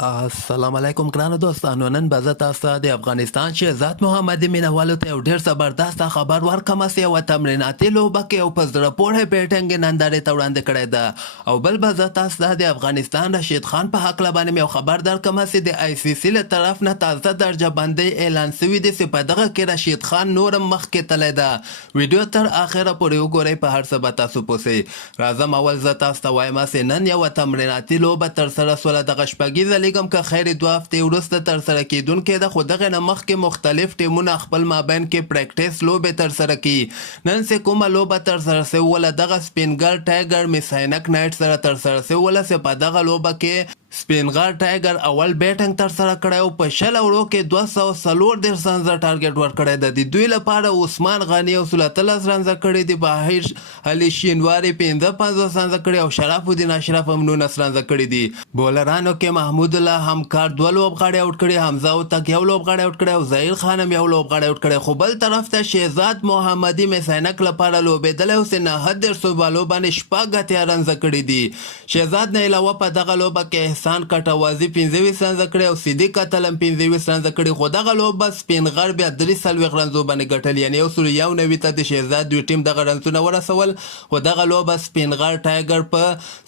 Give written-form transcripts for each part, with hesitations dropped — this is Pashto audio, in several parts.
السلام علیکم ګرانو دوستانو. نن به زه تاسو ته د افغانستان شهزاد محمدي مینوالو ته یو ډېر زبردست خبر ورکوم چې یوه تمریناتي لوبه کې یو په زړه پورې بیټنګ یې نندارې ته وړاندې کړې ده. او بل به زه تاسو ته د افغانستان رشید خان په هکله باندې یو خبر درکوم چې د آی سی سی له طرف نه تازه درجه بندۍ اعلان سوي دي چې په دغه کې رشید خان نورم مخکې تللی ده. ویډیو تر اخره پورې وګورئ، په هر څه به تاسو پوه سئ. راځم اول زه تاسو ته وایم چې نن یوه تمریناتي لوبه ترسره سوله. دغه شپږیزه لیګ هم که خیر 2 هفتې وروسته ترسره کیدونکې ده، خو دغه نه مخکې مختلف ټیمونه خپل مابین کې پریکټیس لوبې ترسره کوي. نن چې کومه لوبه ترسره سوله دغه سپینګر ټایګر میساینک نایټ سره ترسره سوله چې په دغه لوبه کې سپینغر ټایګر اول بیټنګ ترسره کړی او په 20 اوورو کې 234 رنزه ټارګټ ورکړی ده. د دوی لپاره عثمان غني 13 رنزه کړي دي، بهیر علي شینواري 55 رنزه کړي او شرف الدین اشرف هم 19 رنزه کړي دي. بولرانو کې محمود الله همکار 2 لوبغاړي آوټ کړي، حمزه اوتک 1 لوبغاړی آوټ کړي او ظهیر خان هم 1 لوبغاړی آوټ کړي. خو بل طرف ته شهزاد محمدي میساینک لپاره لوبېدلی او چې 79 بالو باندې 80 رنزه کړي دي. شهزاد نه علاوه په دغه لوبه کې احسان کټوازي 25 رنزه کړي او صدیق اتل هم 25 رنزه کړي. خو دغه لوبه سپینغر بیا 43 رنزو باندې ګټل، یعنې 191 ته د شهزاد دوی ټیم دغه رنزونه ورسول. خو دغه لوبه سپینغر ټایګر په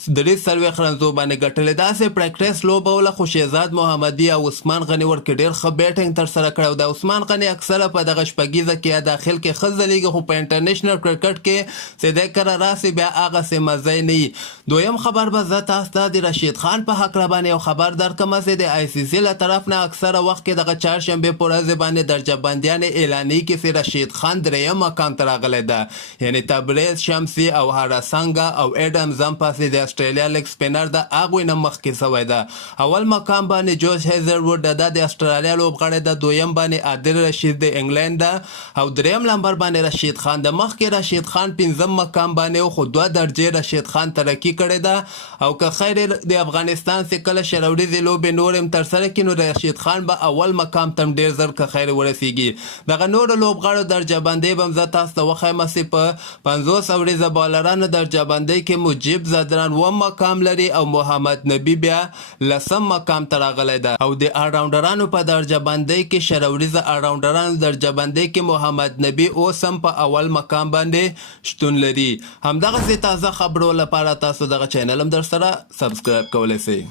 43 رنزو باندې ګټلې. داسې پریکټیس لوبه وله، خو شهزاد محمدي او عثمان غني ورکې ډېر ښه بیټنګ ترسره کړی او د عثمان غني اکثره په دغه شپږیزه کې یا داخل کې ښه ځلیږي، خو په انټرنیشنل کرکټ کې چې دی کله راسي بیا هغسې مزه نه وي. دویم خبر به زه تاسو ته د رشید خان په هکله باندې یو خبر درکوم چې د آی سی سی له طرف نه اکثره وخت کې دغه چهارشنبې په ورځ باندې درجه بندیانې اعلانېږي چې رشید خان 3یم مقام ته راغلی ده. یعنې تبریز شمسي او هاراسانګا او ایډم زمپاسي د اسټرالیا لیګ سپینر د هغوی نه مخکې سوی ده. اول مقام باندې جوش هیزلوډ د اسټرالیا لوبغاړی ده، دویم باندې عادل رشید د انګلند ده او دریم لمبر باندې رشید خان ده. مخکې رشید خان 5م مقام باندې خو 2 درجې رشید خان ترقي کړې ده. او که خیر د افغانستان چې کله شروریزې لوبې نور هم ترسره کړي نو رشید خان به اول مقام ته ډېر زر که خیر ورسیږي. دغه نورو لوبغاړو درجه بندۍ به هم زه تاسو ته وښیم چې په 50 اوریزه بالرانو درجه بندۍ کې مجیب زدران 1 مقام لري او محمد نبی بیا 10م مقام ته راغلی ده. او د آلراونډرانو په درجه بندۍ کې شروریزه آلراونډرانو درجه بندۍ کې محمد نبی اوس هم په اول مقام باندې شتون لري. همدغسې تازه خبرو لپاره تاسو دغه چینل هم در سره سبسکرایب کولی شئ.